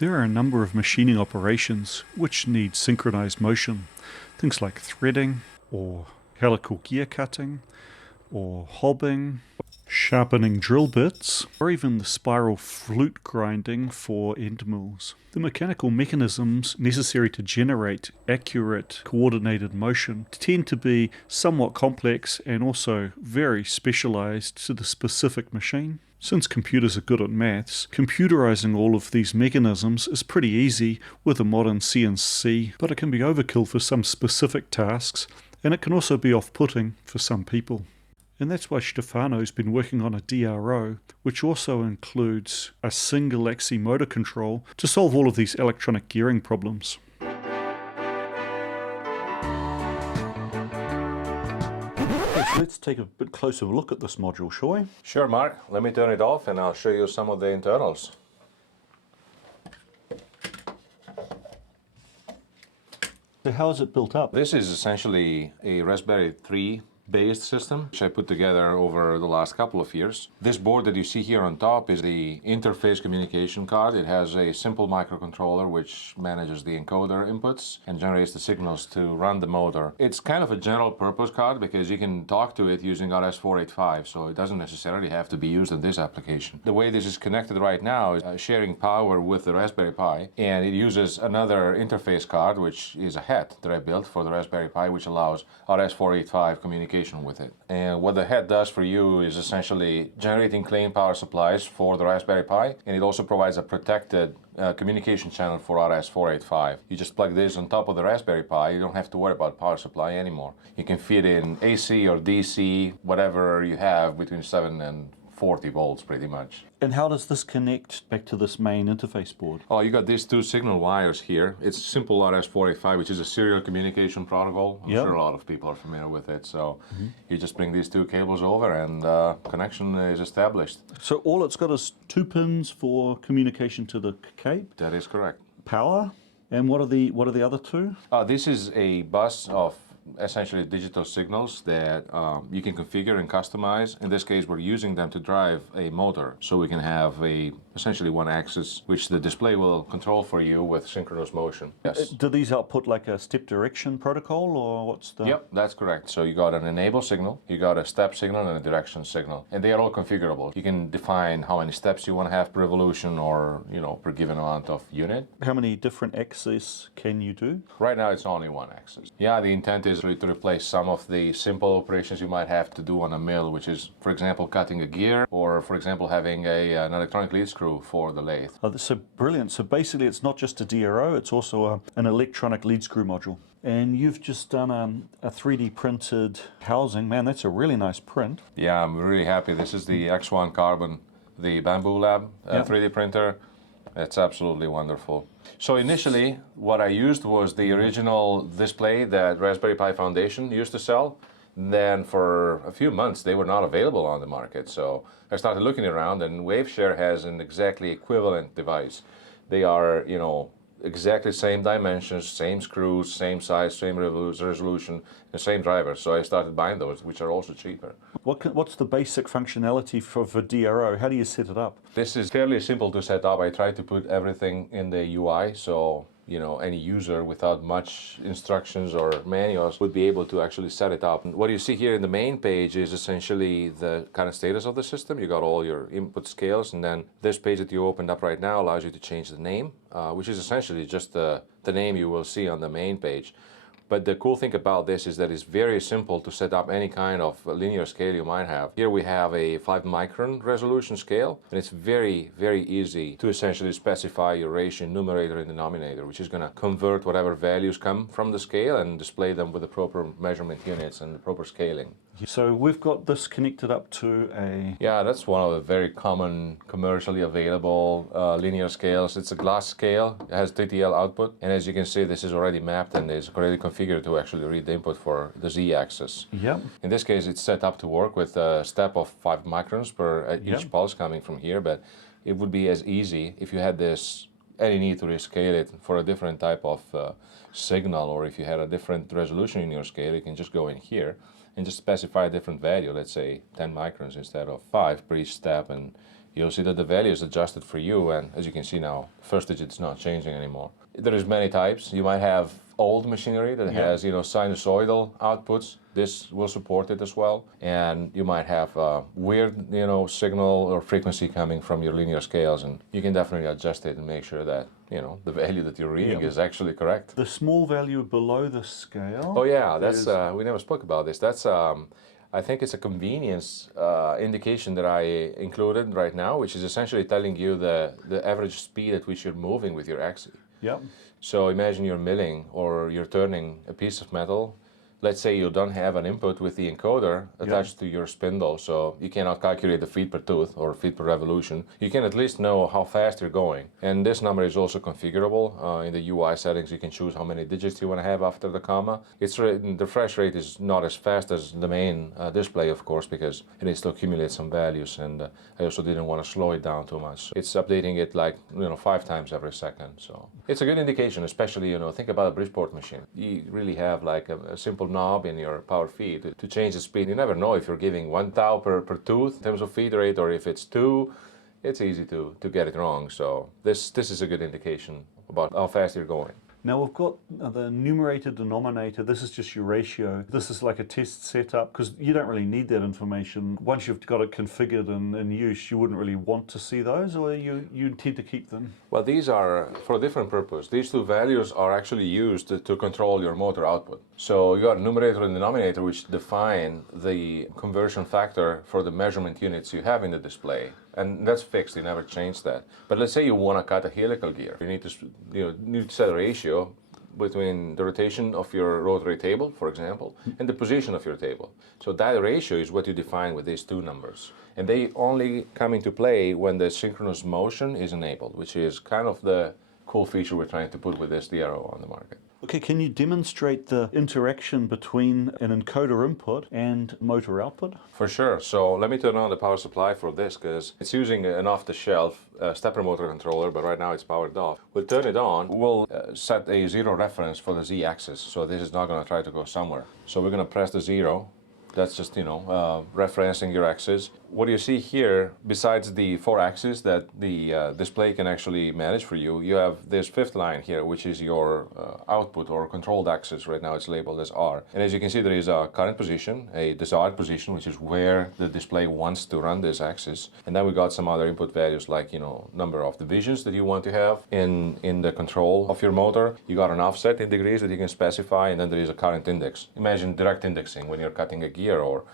There are a number of machining operations which need synchronized motion. Things like threading, or helical gear cutting, or hobbing, sharpening drill bits, or even the spiral flute grinding for end mills. The mechanical mechanisms necessary to generate accurate, coordinated motion tend to be somewhat complex and also very specialized to the specific machine. Since computers are good at maths, computerizing all of these mechanisms is pretty easy with a modern CNC, but it can be overkill for some specific tasks, and it can also be off-putting for some people. And that's why Stefano's been working on a DRO, which also includes a single axis motor control to solve all of these electronic gearing problems. So let's take a bit closer look at this module, shall we? Sure, Mark. Let me turn it off and I'll show you some of the internals. So how is it built up? This is essentially a Raspberry 3 based system, which I put together over the last couple of years. This board that you see here on top is the interface communication card. It has a simple microcontroller which manages the encoder inputs and generates the signals to run the motor. It's kind of a general purpose card because you can talk to it using RS-485, so it doesn't necessarily have to be used in this application. The way this is connected right now is sharing power with the Raspberry Pi, and it uses another interface card, which is a head that I built for the Raspberry Pi, which allows RS-485 communication with it. And what the head does for you is essentially generating clean power supplies for the Raspberry Pi, and it also provides a protected communication channel for RS-485. You just plug this on top of the Raspberry Pi, you don't have to worry about power supply anymore. You can feed in AC or DC, whatever you have between 7 and 40 volts pretty much. And how does this connect back to this main interface board? Oh, you got these two signal wires here. It's simple RS-485, which is a serial communication protocol. I'm sure a lot of people are familiar with it. So you just bring these two cables over and connection is established. So all it's got is 2 pins for communication to the cape? That is correct. Power? And what are the other two? This is a bus of essentially digital signals that you can configure and customize. In this case, we're using them to drive a motor, so we can have essentially one axis which the display will control for you with synchronous motion. Yes. Do these output like a step direction protocol, or what's the... Yep, that's correct. So you got an enable signal, you got a step signal and a direction signal, and they are all configurable. You can define how many steps you want to have per revolution or, per given amount of unit. How many different axes can you do? Right now it's only one axis. Yeah, the intent is really to replace some of the simple operations you might have to do on a mill, which is, for example, cutting a gear, or for example, having an electronic lead screw for the lathe. Oh, that's so brilliant. So basically it's not just a DRO, it's also an electronic lead screw module. And you've just done a 3D printed housing. Man, that's a really nice print. Yeah, I'm really happy. This is the X1 Carbon, the Bamboo Lab 3D printer. It's absolutely wonderful. So initially, what I used was the original display that Raspberry Pi Foundation used to sell. Then for a few months, they were not available on the market. So I started looking around, and WaveShare has an exactly equivalent device. They are, exactly same dimensions, same screws, same size, same resolution, the same driver. So I started buying those, which are also cheaper. What's the basic functionality for DRO? How do you set it up? This is fairly simple to set up. I try to put everything in the UI, so any user without much instructions or manuals would be able to actually set it up. And what you see here in the main page is essentially the current status of the system. You got all your input scales, and then this page that you opened up right now allows you to change the name, which is essentially just the name you will see on the main page. But the cool thing about this is that it's very simple to set up any kind of linear scale you might have. Here we have a 5 micron resolution scale, and it's very, very easy to essentially specify your ratio numerator and denominator, which is going to convert whatever values come from the scale and display them with the proper measurement units and the proper scaling. So we've got this connected up to a... Yeah, that's one of the very common commercially available linear scales. It's a glass scale. It has 3TL output, and as you can see, this is already mapped and is already configured to actually read the input for the Z-axis. Yep. In this case, it's set up to work with a step of 5 microns per each pulse coming from here, but it would be as easy if you had any need to rescale it for a different type of signal, or if you had a different resolution in your scale, you can just go in here and just specify a different value, let's say 10 microns instead of 5 per each step, and you'll see that the value is adjusted for you, and as you can see now, first digit is not changing anymore. There is many types. You might have old machinery that has, sinusoidal outputs. This will support it as well. And you might have weird, signal or frequency coming from your linear scales, and you can definitely adjust it and make sure that, the value that you're reading is actually correct. The small value below the scale. Oh yeah, that's we never spoke about this. That's I think it's a convenience indication that I included right now, which is essentially telling you the average speed at which you're moving with your axis. Yep. So imagine you're milling or you're turning a piece of metal. Let's say you don't have an input with the encoder attached to your spindle, so you cannot calculate the feet per tooth or feet per revolution. You can at least know how fast you're going. And this number is also configurable. In the UI settings, you can choose how many digits you want to have after the comma. The refresh rate is not as fast as the main display, of course, because it needs to accumulate some values, and I also didn't want to slow it down too much. It's updating it like 5 times every second, so it's a good indication, especially think about a Bridgeport machine. You really have like a simple knob in your power feed to change the speed. You never know if you're giving 1 thou per tooth in terms of feed rate, or if it's 2. It's easy to get it wrong. So this is a good indication about how fast you're going. Now we've got the numerator, denominator. This is just your ratio. This is like a test setup, because you don't really need that information. Once you've got it configured and in use, you wouldn't really want to see those, or you intend to keep them? Well, these are for a different purpose. These two values are actually used to control your motor output. So you got numerator and denominator, which define the conversion factor for the measurement units you have in the display. And that's fixed, you never change that. But let's say you want to cut a helical gear. You need to set a ratio between the rotation of your rotary table, for example, and the position of your table. So that ratio is what you define with these two numbers. And they only come into play when the synchronous motion is enabled, which is kind of the cool feature we're trying to put with this DRO on the market. Okay, can you demonstrate the interaction between an encoder input and motor output? For sure. So let me turn on the power supply for this, because it's using an off-the-shelf stepper motor controller, but right now it's powered off. We'll turn it on. We'll set a 0 reference for the Z-axis, so this is not going to try to go somewhere. So we're going to press the 0. That's just, referencing your axis. What you see here, besides the 4 axes that the display can actually manage for you, you have this 5th line here, which is your output or controlled axis. Right now it's labeled as R. And as you can see, there is a current position, a desired position, which is where the display wants to run this axis. And then we got some other input values like, number of divisions that you want to have in the control of your motor. You got an offset in degrees that you can specify, and then there is a current index. Imagine direct indexing when you're cutting a gear, or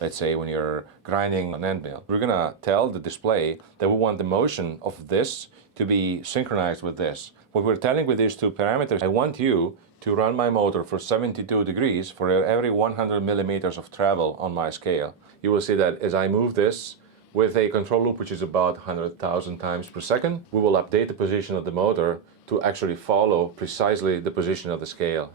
let's say when you're grinding an end mill. We're gonna tell the display that we want the motion of this to be synchronized with this. What we're telling with these two parameters, I want you to run my motor for 72 degrees for every 100 millimeters of travel on my scale. You will see that as I move this with a control loop, which is about 100,000 times per second, we will update the position of the motor to actually follow precisely the position of the scale.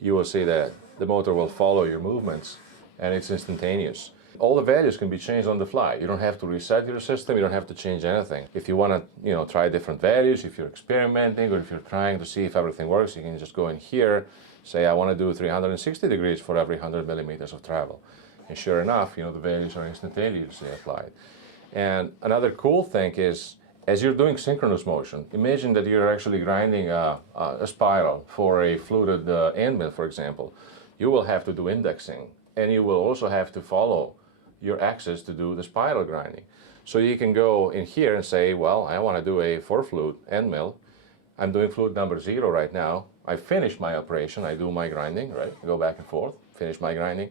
You will see that the motor will follow your movements, and it's instantaneous. All the values can be changed on the fly. You don't have to reset your system, you don't have to change anything. If you want to try different values, if you're experimenting, or if you're trying to see if everything works, you can just go in here, say I want to do 360 degrees for every 100 millimeters of travel. And sure enough, the values are instantaneously applied. And another cool thing is, as you're doing synchronous motion, imagine that you're actually grinding a spiral for a fluted end mill, for example. You will have to do indexing, and you will also have to follow your axis to do the spiral grinding. So you can go in here and say, well, I want to do a 4-flute end mill. I'm doing flute number 0 right now. I finish my operation, I do my grinding, right? Go back and forth, finish my grinding.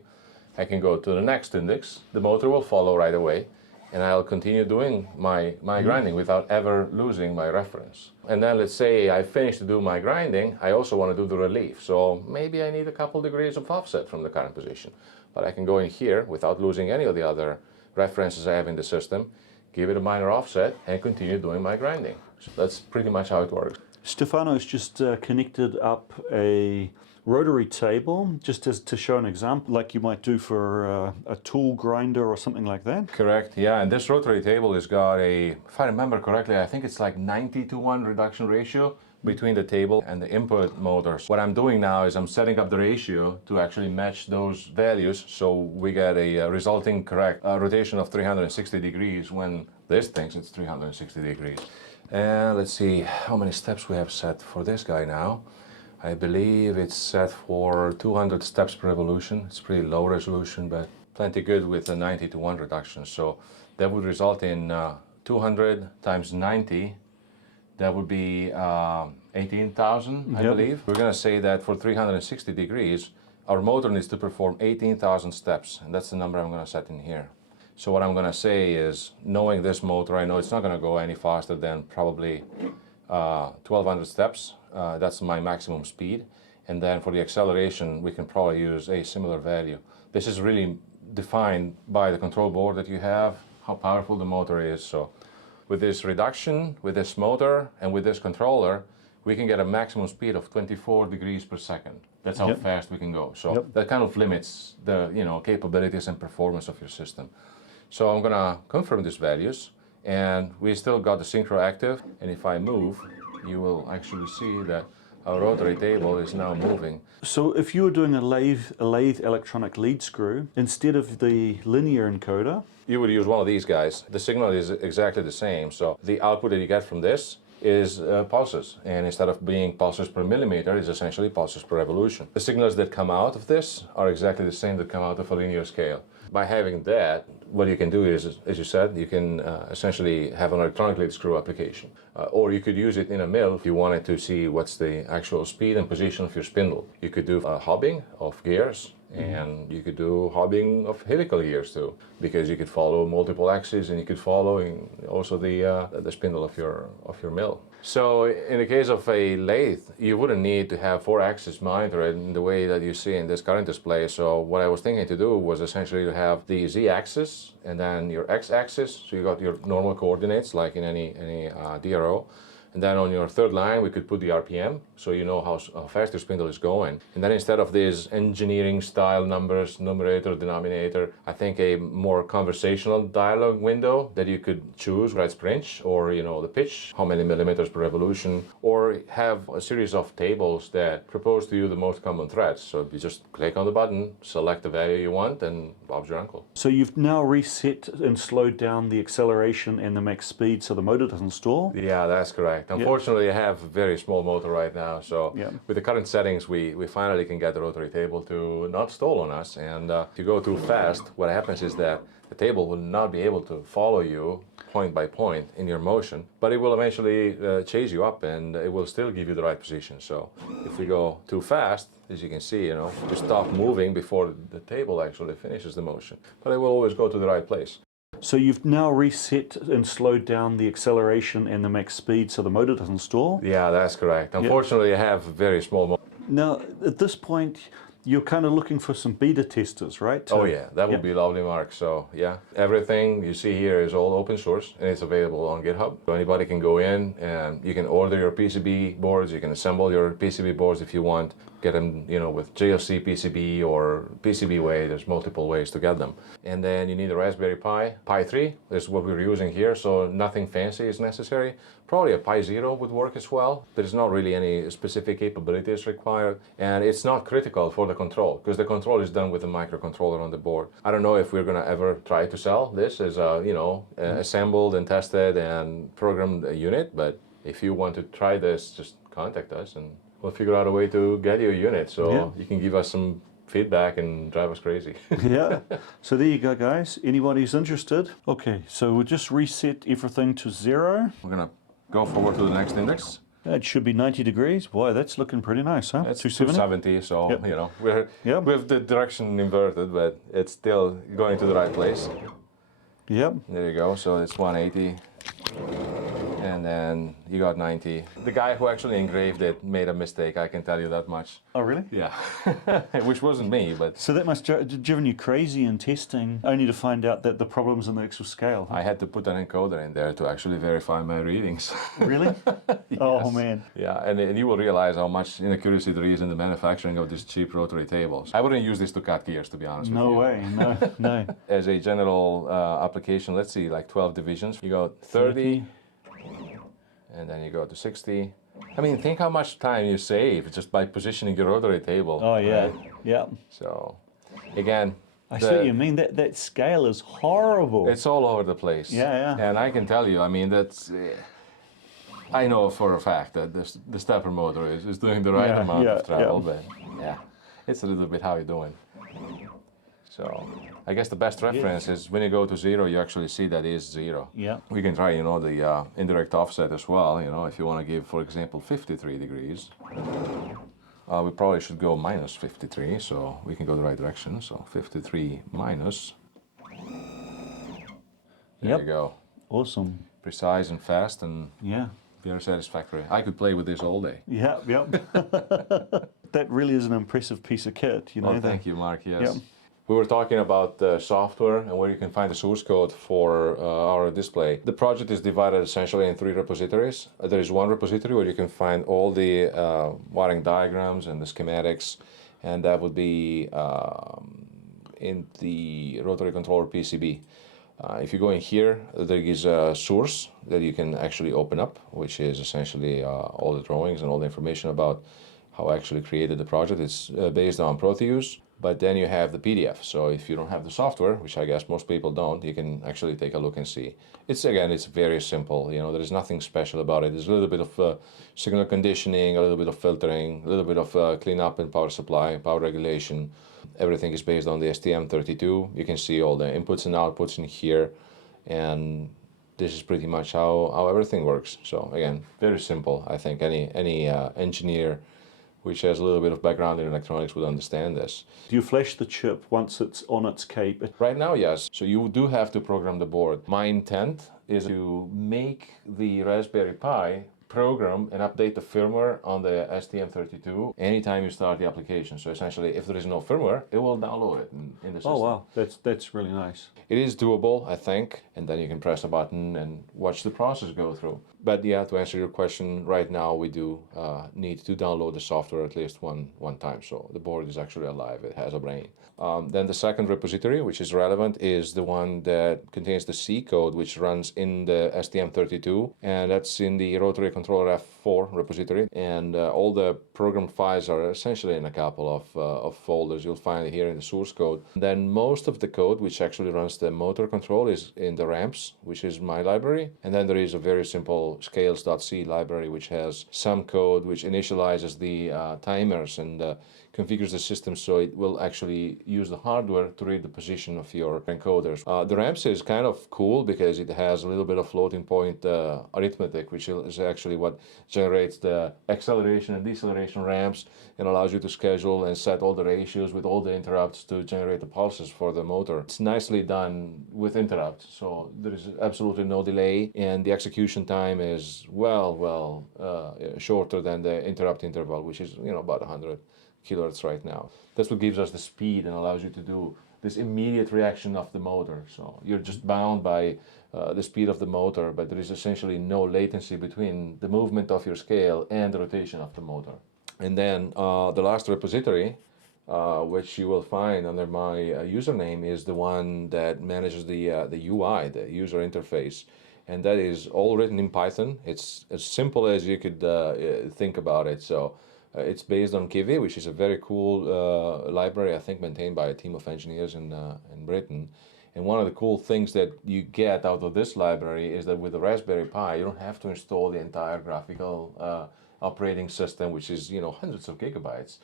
I can go to the next index. The motor will follow right away, and I'll continue doing my grinding without ever losing my reference. And then let's say I finish to do my grinding, I also want to do the relief. So maybe I need a couple degrees of offset from the current position. But I can go in here without losing any of the other references I have in the system, give it a minor offset, and continue doing my grinding. So that's pretty much how it works. Stefano's just connected up a rotary table, just as to show an example, like you might do for a tool grinder or something like that. Correct, yeah, and this rotary table has got a, if I remember correctly, I think it's like 90-to-1 reduction ratio between the table and the input motors. What I'm doing now is I'm setting up the ratio to actually match those values, so we get a resulting correct rotation of 360 degrees when this thinks it's 360 degrees. And let's see how many steps we have set for this guy now. I believe it's set for 200 steps per revolution. It's pretty low resolution, but plenty good with a 90-to-1 reduction. So that would result in 200 times 90. That would be 18,000, I believe. We're going to say that for 360 degrees, our motor needs to perform 18,000 steps, and that's the number I'm going to set in here. So what I'm going to say is, knowing this motor, I know it's not going to go any faster than probably 1,200 steps. That's my maximum speed. And then for the acceleration, we can probably use a similar value. This is really defined by the control board that you have, how powerful the motor is. So with this reduction, with this motor, and with this controller, we can get a maximum speed of 24 degrees per second. That's how fast we can go. So that kind of limits the capabilities and performance of your system. So I'm gonna confirm these values, and we still got the synchro active. And if I move, you will actually see that our rotary table is now moving. So if you were doing a lathe electronic lead screw, instead of the linear encoder, you would use one of these guys. The signal is exactly the same. So the output that you get from this is pulses. And instead of being pulses per millimeter, it's essentially pulses per revolution. The signals that come out of this are exactly the same that come out of a linear scale. By having that, what you can do is, as you said, you can essentially have an electronic lead screw application. Or you could use it in a mill if you wanted to see what's the actual speed and position of your spindle. You could do hobbing of gears, and you could do hobbing of helical gears too, because you could follow multiple axes, and you could follow also the spindle of your mill. So in the case of a lathe, you wouldn't need to have 4 axes monitored in the way that you see in this current display. So what I was thinking to do was essentially to have the z-axis and then your x-axis. So you got your normal coordinates like in any DRO. And then on your third line, we could put the RPM, so you know how fast your spindle is going. And then instead of these engineering style numbers, numerator, denominator, I think a more conversational dialogue window that you could choose, whether it's per inch or the pitch, how many millimeters per revolution, or have a series of tables that propose to you the most common threads. So you just click on the button, select the value you want, and Bob's your uncle. So you've now reset and slowed down the acceleration and the max speed so the motor doesn't stall? Yeah, that's correct. Unfortunately, I have a very small motor right now, so with the current settings, we finally can get the rotary table to not stall on us. And if you go too fast, what happens is that the table will not be able to follow you point by point in your motion, but it will eventually chase you up, and it will still give you the right position. So if we go too fast, as you can see, you stop moving before the table actually finishes the motion, but it will always go to the right place. So you've now reset and slowed down the acceleration and the max speed so the motor doesn't stall? Yeah, that's correct. Unfortunately, I have a very small motor. Now, at this point, you're kind of looking for some beta testers, right? Oh yeah, that would be lovely, Mark. So yeah, everything you see here is all open source, and it's available on GitHub. So anybody can go in and you can order your PCB boards, you can assemble your PCB boards if you want, get them, with JLC PCB or PCB way. There's multiple ways to get them. And then you need a Raspberry Pi. Pi 3 is what we're using here, so nothing fancy is necessary. Probably a Pi 0 would work as well. There's not really any specific capabilities required, and it's not critical for the control, because the control is done with a microcontroller on the board. I don't know if we're gonna ever try to sell this as a, assembled and tested and programmed unit, but if you want to try this, just contact us and we'll figure out a way to get you a unit, so you can give us some feedback and drive us crazy. So there you go, guys. Anybody who's interested. Okay, so we'll just reset everything to 0. We're gonna go forward to the next index. It should be 90 degrees. Boy, that's looking pretty nice, huh? It's 270, so we're with the direction inverted, but it's still going to the right place. Yep. There you go. So it's 180, and and then you got 90. The guy who actually engraved it made a mistake, I can tell you that much. Oh, really? Yeah, which wasn't me, but So that must have driven you crazy in testing, only to find out that the problem's in the actual scale. I had to put an encoder in there to actually verify my readings. Really? Oh, man. Yeah, and you will realize how much inaccuracy there is in the manufacturing of these cheap rotary tables. I wouldn't use this to cut gears, to be honest with you. No way, no. As a general application, let's see, like 12 divisions. You go 30, and then you go to 60. I mean, think how much time you save just by positioning your rotary table. Oh, yeah, right? yeah. So, again, I see what you mean. That scale is horrible. it's all over the place. Yeah. And I can tell you, I mean, that's... I know for a fact that the stepper motor is doing the right amount of travel, but yeah, it's a little bit how you're doing. So I guess the best reference is when you go to 0, you actually see that is 0. Yeah. We can try, the indirect offset as well, if you want to give, for example, 53 degrees. We probably should go minus 53, so we can go the right direction. So 53 minus. There you go. Awesome. Precise and fast and very satisfactory. I could play with this all day. Yeah. That really is an impressive piece of kit, Oh, thank you, Mark. Yes. Yep. We were talking about the software and where you can find the source code for our display. The project is divided essentially in 3 repositories. There is one repository where you can find all the wiring diagrams and the schematics, and that would be in the rotary controller PCB. If you go in here, there is a source that you can actually open up, which is essentially all the drawings and all the information about how I actually created the project. It's based on Proteus, but then you have the PDF. So if you don't have the software, which I guess most people don't, you can actually take a look and see. It's very simple. There is nothing special about it. There's a little bit of signal conditioning, a little bit of filtering, a little bit of cleanup and power supply, power regulation. Everything is based on the STM32. You can see all the inputs and outputs in here, and this is pretty much how everything works. So again, very simple. I think any engineer which has a little bit of background in electronics would understand this. Do you flash the chip once it's on its cape? Right now, yes. So you do have to program the board. My intent is to make the Raspberry Pi program and update the firmware on the STM32 anytime you start the application. So essentially, if there is no firmware, it will download it in the system. Oh wow, that's really nice. It is doable, I think, and then you can press a button and watch the process go through. But yeah, to answer your question, right now we do need to download the software at least one time. So the board is actually alive, it has a brain. Then the second repository, which is relevant, is the one that contains the C code, which runs in the STM32, and that's in the Rotary Controller F4 repository. And all the program files are essentially in a couple of folders. You'll find it here in the source code. Then most of the code, which actually runs the motor control, is in the ramps, which is my library. And then there is a very simple scales.c library, which has some code which initializes the timers and configures the system so it will actually use the hardware to read the position of your encoders. The ramps is kind of cool because it has a little bit of floating point arithmetic, which is actually what generates the acceleration and deceleration ramps and allows you to schedule and set all the ratios with all the interrupts to generate the pulses for the motor. It's nicely done with interrupts, so there is absolutely no delay, and the execution time is shorter than the interrupt interval, which is about 100 kilohertz right now. That's what gives us the speed and allows you to do this immediate reaction of the motor. So you're just bound by the speed of the motor, but there is essentially no latency between the movement of your scale and the rotation of the motor. And then the last repository, which you will find under my username, is the one that manages the UI, the user interface. And that is all written in Python. It's as simple as you could think about it. So it's based on Kivy, which is a very cool library, I think maintained by a team of engineers in Britain. And one of the cool things that you get out of this library is that with the Raspberry Pi, you don't have to install the entire graphical operating system, which is hundreds of gigabytes.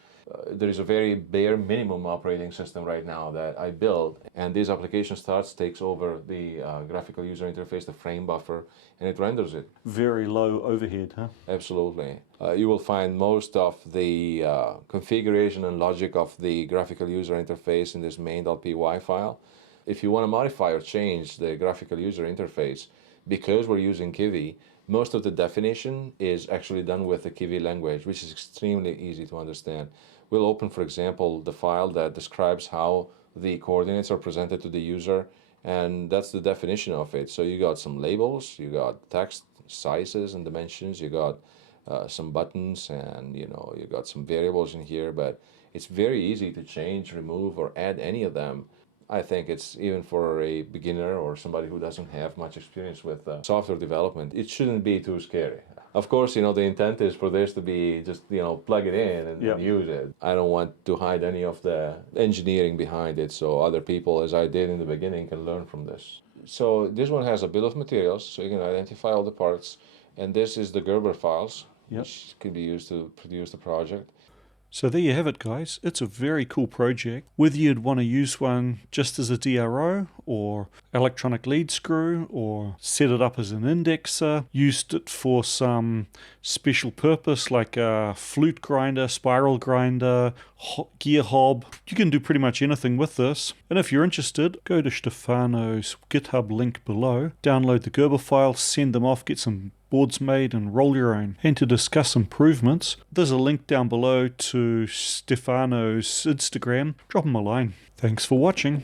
There is a very bare minimum operating system right now that I built, and this application takes over the graphical user interface, the frame buffer, and it renders it. Very low overhead, huh? Absolutely. You will find most of the configuration and logic of the graphical user interface in this main.py file. If you want to modify or change the graphical user interface, because we're using Kivy, Most of the definition is actually done with the Kiwi language, which is extremely easy to understand. We'll open, for example, the file that describes how the coordinates are presented to the user, and that's the definition of it. So you got some labels, you got text sizes and dimensions, you got some buttons, and you got some variables in here, but it's very easy to change, remove, or add any of them. I think it's even for a beginner or somebody who doesn't have much experience with software development, it shouldn't be too scary. Of course, the intent is for this to be just, plug it in and use it. I don't want to hide any of the engineering behind it, so other people, as I did in the beginning, can learn from this. So this one has a bill of materials, so you can identify all the parts. And this is the Gerber files, which can be used to produce the project. So there you have it, guys. It's a very cool project. Whether you'd want to use one just as a DRO or electronic lead screw, or set it up as an indexer, used it for some special purpose like a flute grinder, spiral grinder, gear hob. You can do pretty much anything with this. And if you're interested, go to Stefano's GitHub link below, download the Gerber files, send them off, get some boards made and roll your own. And to discuss improvements, there's a link down below to Stefano's Instagram. Drop him a line. Thanks for watching.